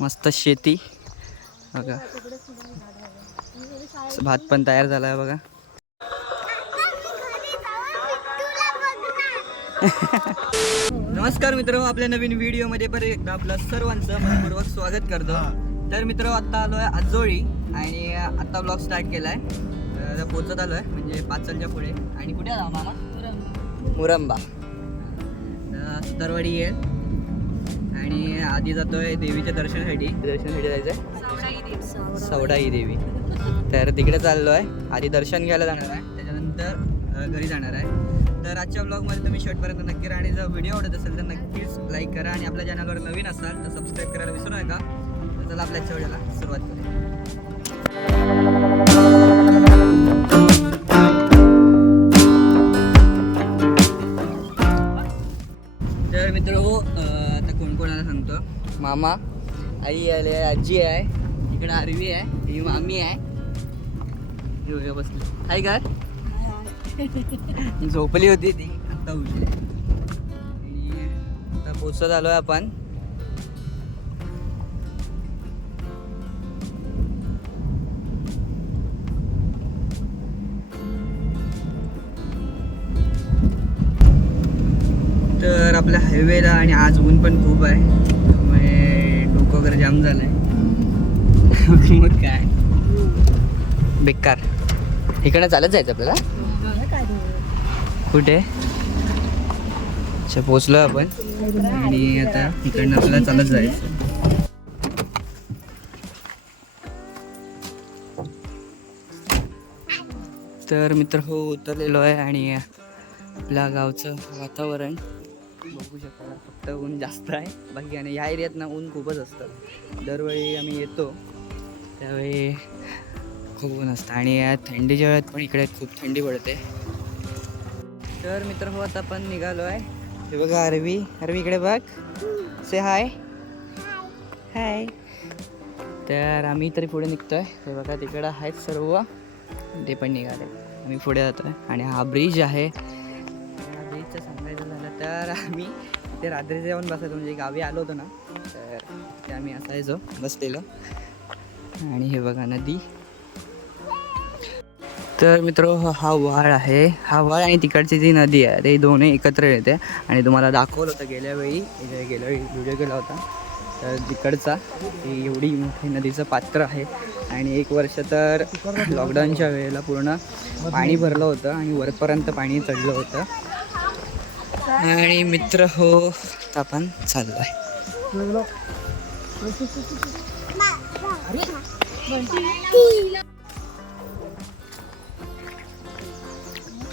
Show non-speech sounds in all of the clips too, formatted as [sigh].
मस्त शेती. बघा. भात पण तयार झाला आहे बघा. नमस्कार मित्र आपल्या नवीन व्हिडिओमध्ये परत एकदा आपलं सर्वांचं मनपूर्वक स्वागत करतो. तर मित्र आता आलो आहे आजोळी आणि आता ब्लॉग स्टार्ट केला आहे पोचत आलो आहे म्हणजे पाचलच्या पुढे. आणि कुठे आला मामा? मुरंबा. दरवाडी आहे आणि आधी जातोय देवीच्या दर्शनासाठी. दर्शनासाठी जायचं सवडाई देवी. तर तिकडे चाललो आहे आधी दर्शन घ्यायला जाणार आहे. त्याच्यानंतर घरी जाणार आहे. तर आजच्या ब्लॉगमध्ये तुम्ही शेवटपर्यंत नक्की आणि जर व्हिडिओ आवडत असेल तर नक्कीच लाईक करा आणि आपल्या चॅनलवर नवीन असाल तर सबस्क्राईब करायला विसरू नका. तर चला आपल्या आजच्या व्हिडिओला सुरुवात करूया. तर मित्र हो कोणाला सांगतो? मामा आई आले आजी आहे इकडे आरवी आहे ही मामी आहे. बसली. हाय का? झोपली होती ती आता उठली आणि आता पोचत आलोय आपण. तर आपल्या हायवेला आणि आज ऊन पण खूप आहे. त्यामुळे डोकं वगैरे जाम झालंय. मग काय? बेकार. इकडे चालत जायचं आपल्याला? कुठे? अच्छा पोचलो आपण. आणि आता इकडनं आपल्याला चालत जायचं. तर मित्र हो उतरलेलो आहे आणि आपल्या गावचं वातावरण. बघू शकता फक्त ऊन जास्त आहे. बाकी आणि ह्या एरियात ना ऊन खूपच असतं. दरवेळी आम्ही येतो. त्यावेळी खूप ऊन असतं. आणि या थंडीच्या वेळात पण इकडे खूप थंडी पडते. तर मित्र हो आता आपण निघालो आहे. हे बघा अरवी अरवी इकडे बघ. से हाय हाय तर आम्ही तरी पुढे निघतोय. हे बघा तिकडं आहेत सर्व. ते पण निघाले. आम्ही पुढे जातोय. आणि हा ब्रिज आहे. आम्ही ते रात्री जेवण बसायचो म्हणजे गावी आलो होतो ना तर ते आम्ही असायचो बसलेलो. आणि हे बघा नदी. तर मित्र हा वाळ आहे. हा वाळ आणि तिकडची जी नदी आहे ते दोन्ही एकत्र येते. आणि तुम्हाला दाखवलं होतं गेल्या वेळी इथे गेल्या वेळी व्हिडिओ केला होता. तर तिकडचा एवढी मोठी नदीचं पात्र आहे. आणि एक वर्ष तर लॉकडाऊनच्या वेळेला पूर्ण पाणी भरलं होतं आणि वरपर्यंत पाणी चढलं होतं. आणि मित्र हो आपण चाललो आहे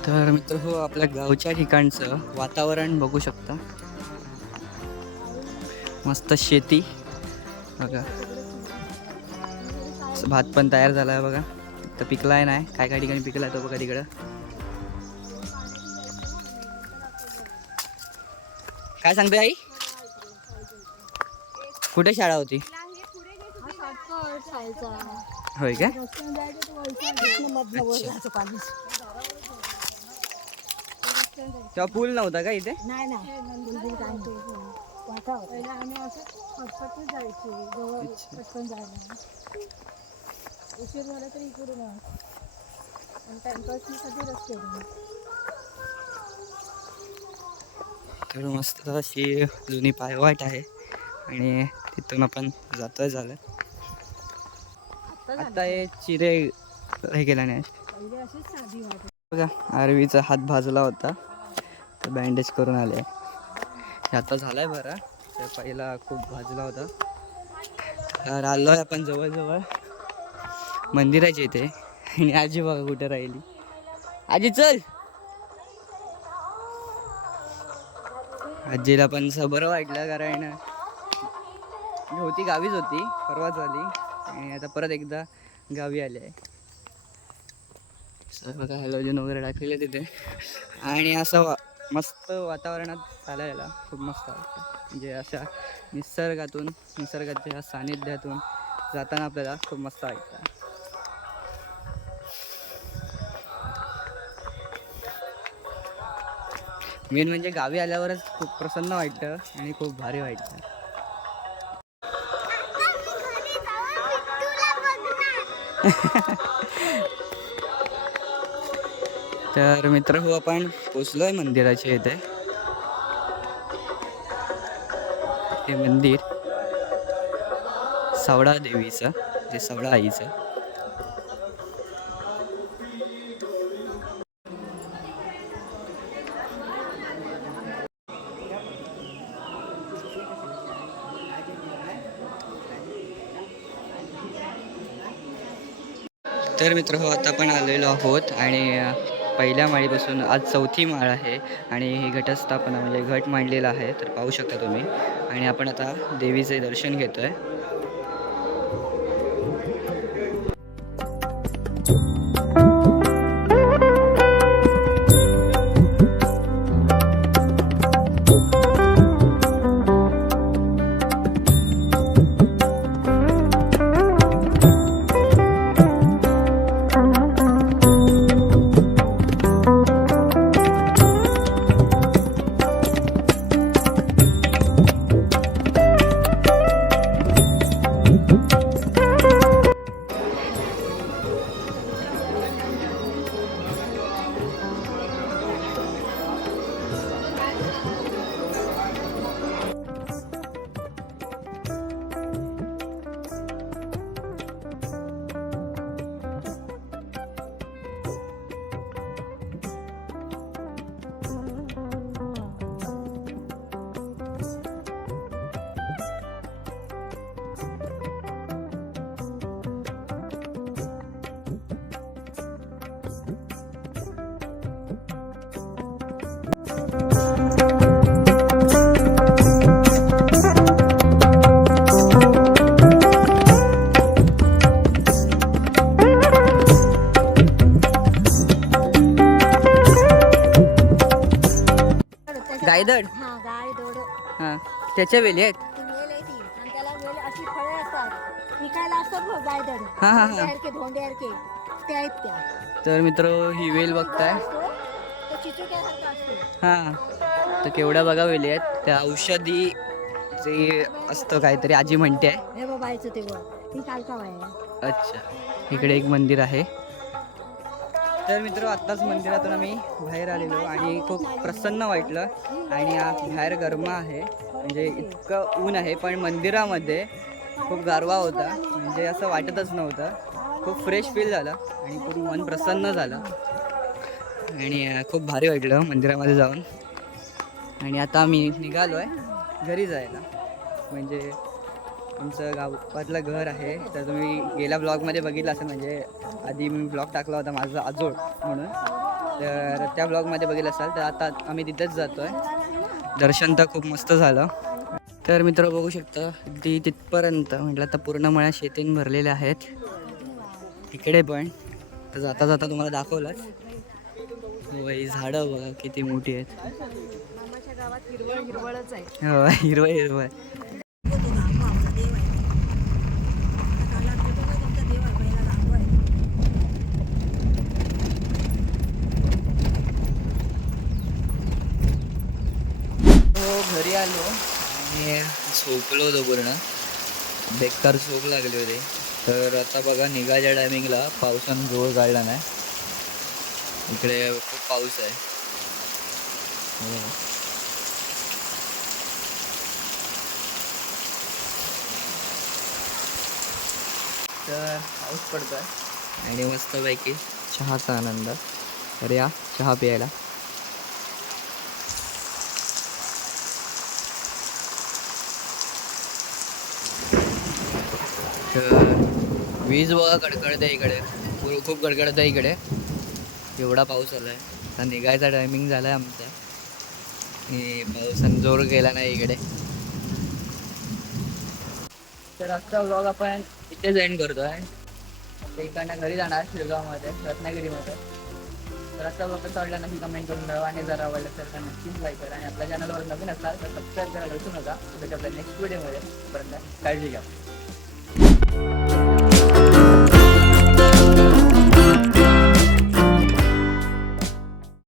तर मित्र हो आपल्या गावच्या ठिकाणचं वातावरण बघू शकता. मस्त शेती. बघा. असं भात पण तयार झाला आहे बघा. तर पिकलाय नाही. काय काय ठिकाणी पिकला तो बघा तिकडं. काय सांगते आई? कुठे शाळा होती? होय का? तेव्हा पूल नव्हता का इथे? नाही नाही उशीर झाला तरी इकडून आणि टाइमपासनी कधी रस्ते नाही. तर मस्त अशी जुनी पायवाट आहे. आणि तिथून आपण जातोय झालं. आता झालं. आता हे चिरे हे केला नाही. बघा आरवीचा हात भाजला होता. तर बँडेज करून आले. आता झालाय बरा. तर पहिला खूप भाजला होता. तर आहे आपण जवळजवळ. मंदिराच्या इथे. आणि आजी बघा कुठे राहिली. आजी चल! आजीला पण असं बरं वाटलं कारण होती गावीच होती परवाच आली. आणि आता परत एकदा गावी आली आहे. सर्व बघा हॅलोजन वगैरे टाकलेले तिथे. आणि असं वा मस्त वातावरणात चालायला खूप मस्त वाटतं म्हणजे अशा निसर्गातून निसर्गाच्या सानिध्यातून जाताना आपल्याला खूप मस्त वाटतं मेन म्हणजे गावी आल्यावरच खूप प्रसन्न वाटतं आणि खूप भारी वाटतं. [laughs] तर मित्र हो आपण पोचलोय मंदिराच्या इथे. हे मंदिर सावळा देवीचं जे सावळा आईचं. तर मित्र हो आता आपण आलेलो आहोत आणि पहिल्या माळीपासून आज चौथी माळ आहे आणि ही घटस्थापना म्हणजे घट मांडलेला आहे तर पाहू शकता तुम्ही. आणि आपण आता देवीचे दर्शन घेतो आहे गायदड? हा गाय दोड हां. त्याच्या वेली आहेत? ती वेल आहे ती. आणि त्याला वेल अशी फळे असतात. विकायला असतात बघ गायदड. हा, हा, हा. धोंड्यासारखे धोंड्यासारखे. ते आहेत त्या. तर मित्र ही वेल बघताय. असतो तो चिचुक्यासारखा असतो. हां. तर केवढ्या बघा वेली आहेत. त्या औषधी जे असतं काहीतरी आजी म्हणते. आहे हे बाबायचं ते बघ. ती कालकाव आहे. अच्छा. इकडे एक मंदिर आहे. तर मित्र आत्ताच मंदिरातून आम्ही बाहेर आलेलो आणि खूप प्रसन्न वाटलं. आणि आज बाहेर गरमा आहे. म्हणजे इतकं ऊन आहे पण मंदिरामध्ये खूप गारवा होता. म्हणजे असं वाटतच नव्हतं. खूप फ्रेश फील झालं आणि खूप मन प्रसन्न झालं. आणि खूप भारी वाटलं मंदिरामध्ये जाऊन. आणि आता आम्ही निघालो आहे घरी जायला. म्हणजे आमचं गावातलं घर आहे. तर तुम्ही गेल्या ब्लॉगमध्ये बघितलं असेल म्हणजे आधी मी ब्लॉग टाकला होता माझा आजोळ म्हणून. तर त्या ब्लॉगमध्ये बघितलं असाल तर आता आम्ही तिथेच जातो आहे दर्शन तर खूप मस्त झालं. तर मित्र बघू शकता ती तिथपर्यंत म्हटलं तर पूर्ण मळ्या शेतीन भरलेल्या आहेत. इकडे पण. तर जाता जाता तुम्हाला दाखवलंच. हो झाडं बघा किती मोठी आहेत. गावात हिरवळ हिरवळच आहे हो हिरवं हिरवं हो घरी आलो आणि झोपलो होतो पूर्ण. बेकार झोप लागली होती. तर आता बघा निघायच्या टायमिंगला पावसानं जोर काढला नाही. इकडे खूप पाऊस आहे. तर पाऊस पडतोय. आणि मस्तपैकी चहाचा आनंद. तर या चहा प्यायला. तर वीज बघा कडकडते इकडे. खूप कडकडत आहे इकडे. एवढा पाऊस आला आहे आता निघायचा टायमिंग झाला आहे आमचा की पावसानं जोर गेला नाही इकडे. तर आजचा ब्लॉग आपण इथेच एंड करतो आहे इकडनं घरी जाणार शिरगावमध्ये रत्नागिरीमध्ये. तर आजचा ब्लॉग कसा आवडला नक्की कमेंट करून द्यावा आणि जर आवडलं तर नक्कीच लाईक करा. आणि आपल्या चॅनलवर नवीन असला तर सबस्क्राईब करायला विसरू नका. त्याच्या आपल्या नेक्स्ट व्हिडिओमध्ये पर्यंत काळजी घ्या. Bye.